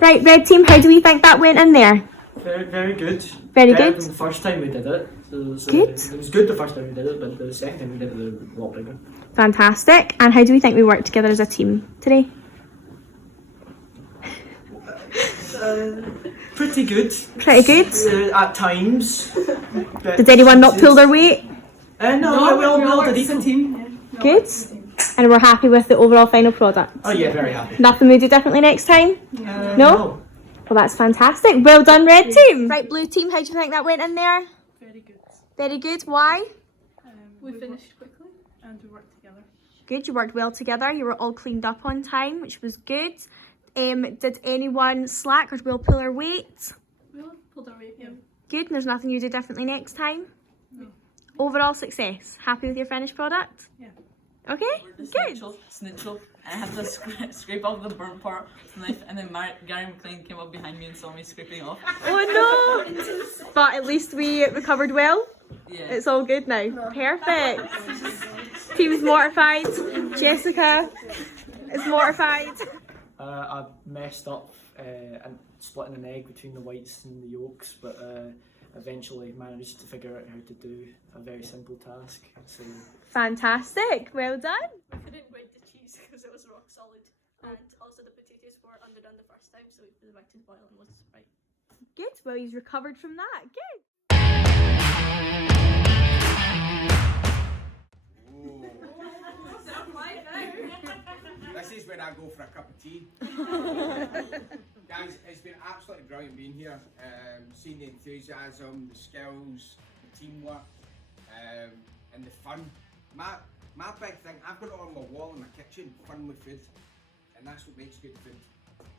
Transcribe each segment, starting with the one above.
Right, red team, how do we think that went in there? Very, very good. Very Better good. than the first time we did it. So Good. It was good the first time we did it, but the second time we did it was a lot bigger. Fantastic. And how do we think we worked together as a team today? Pretty good. Pretty good. At times. Did anyone not pull their weight? No, we all did equal. Good. And we're happy with the overall final product? Oh yeah, very happy. Nothing we do differently next time? No? Well, that's fantastic. Well done, red team. Right, blue team, how do you think that went in there? Very good. Very good. Why? We finished quickly and we worked together. Good, you worked well together. You were all cleaned up on time, which was good. Did anyone slack or did we all pull our weight? We all pulled our weight, yeah. Good, and there's nothing you do differently next time? No. Overall success. Happy with your finished product? Yeah. Okay, good. Snitchel. I had to scrape off the burnt part knife, and then Gary McLean came up behind me and saw me scraping off. Oh no! But at least we recovered well. Yeah. It's all good now. Perfect. Team's mortified. Jessica is mortified. I messed up and splitting an egg between the whites and the yolks, but eventually managed to figure out how to do a very simple task. So Fantastic. Well done. We couldn't grate the cheese because it was rock solid, and also the potatoes were underdone the first time, so we put it back to the boil and was right. Good. Well, he's recovered from that. Good. This is when I go for a cup of tea. Guys, it's been absolutely brilliant being here. Seeing the enthusiasm, the skills, the teamwork, and the fun. My big thing, I've got it on my wall in my kitchen, fun with food. And that's what makes good food.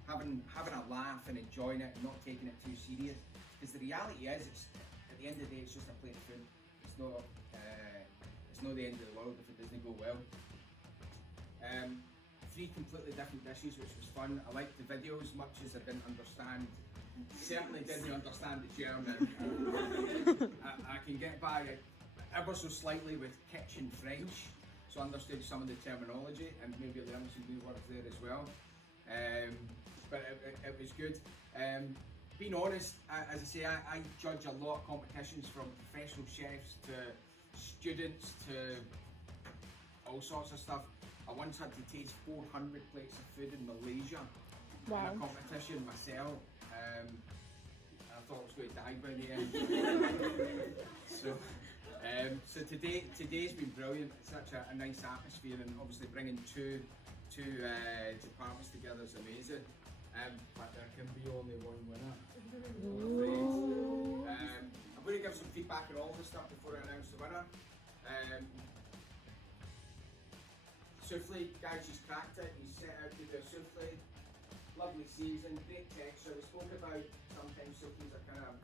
Having a laugh and enjoying it and not taking it too serious. Because the reality is, at the end of the day, it's just a plate of food. It's not the end of the world if it doesn't go well. 3 completely different dishes, which was fun. I liked the video as much as I didn't understand. Certainly didn't understand the German. I can get by ever so slightly with kitchen French, so I understood some of the terminology and maybe learned some new words there as well. But it was good. Being honest, as I say, I judge a lot of competitions, from professional chefs to students to all sorts of stuff. I once had to taste 400 plates of food in Malaysia in a competition myself. I thought I was going to die by the end. So today's been brilliant. It's such a nice atmosphere, and obviously bringing two departments together is amazing. But there can be only one winner. I'm going to give some feedback on all the stuff before I announce the winner. Souffle, guys, he's cracked it. He's set out to do a souffle. Lovely season, great texture. We spoke about sometimes souffles are kind of,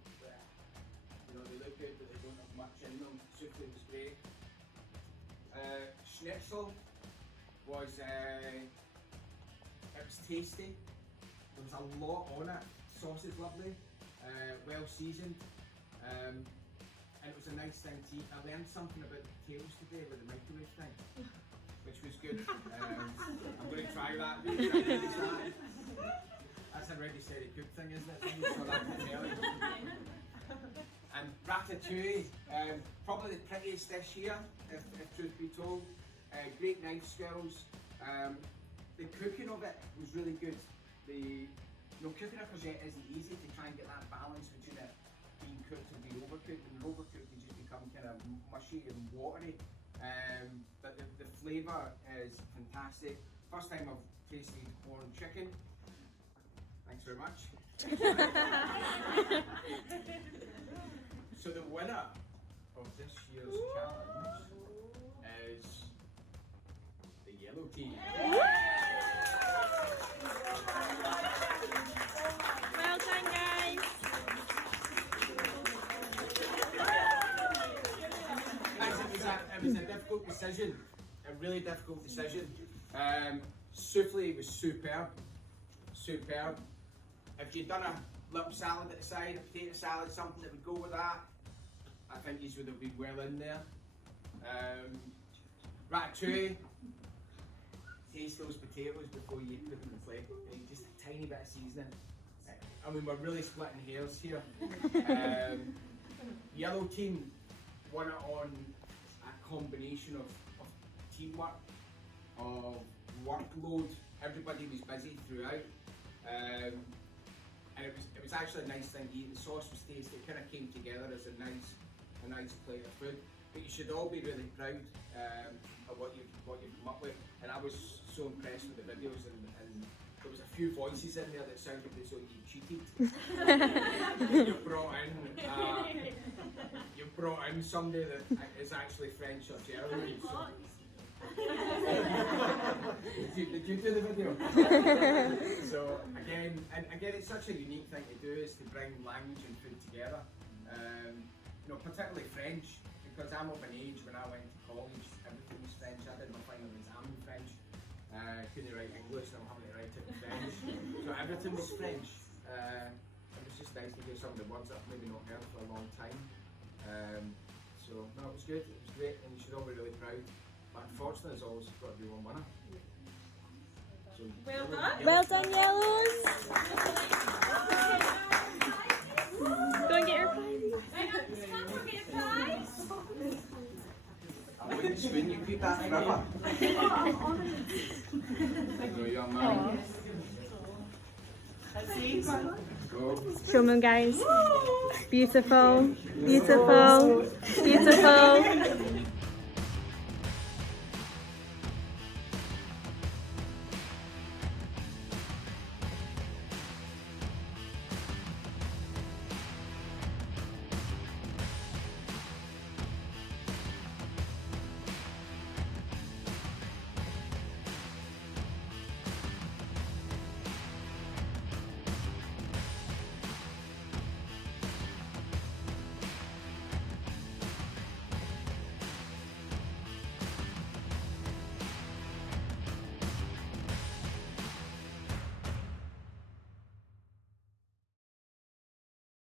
they look good, but they don't have much in them. Souffle was great. Schnitzel was, it was tasty. There was a lot on it. Sauce is lovely, well seasoned, and it was a nice thing to eat. I learned something about the potatoes today with the microwave thing, which was good. I'm going to try that. That's a ready, steady, good thing, isn't it? So that's early. And ratatouille, probably the prettiest dish here, if truth be told. Great knife skills. The cooking of it was really good. Cooking a courgette isn't easy, to try and get that balance between it being cooked and being overcooked. And overcooked, they just become kind of mushy and watery. But the flavour is fantastic. First time I've tasted corn chicken. Thanks very much. So the winner of this year's challenge is the yellow team. Well done, guys. It was a difficult decision, a really difficult decision. Souffle was superb. If you'd done a little salad at the side, a potato salad, something that would go with that, I think you would have been well in there. Ratatouille, taste those potatoes before you put them in the plate. Just a tiny bit of seasoning, I mean, we're really splitting hairs here. Yellow team won it on a combination of teamwork, of workload. Everybody was busy throughout, and it was actually a nice thing to eat. The sauce was tasty. It kind of came together as a nice plate of food. But you should all be really proud of what you've come up with. And I was so impressed with the videos, and there was a few voices in there that sounded as though you cheated. You brought in somebody that is actually French or German. Did you do the video? So again, it's such a unique thing to do, is to bring language and food together. You know, particularly French, because I'm of an age when I went to college, everything was French. I did my final exam in French. Couldn't write English, and I'm having to write it in French. So everything was French. It was just nice to hear some of the words that I've maybe not heard for a long time. So no, it was good. It was great, and you should all be really proud. But unfortunately, there's always got to be one winner. So, Well done, Yellows. Go and get your prize. I wouldn't spoon you, keep that forever. So you're mine. Go. Show them, guys. Beautiful, beautiful, beautiful.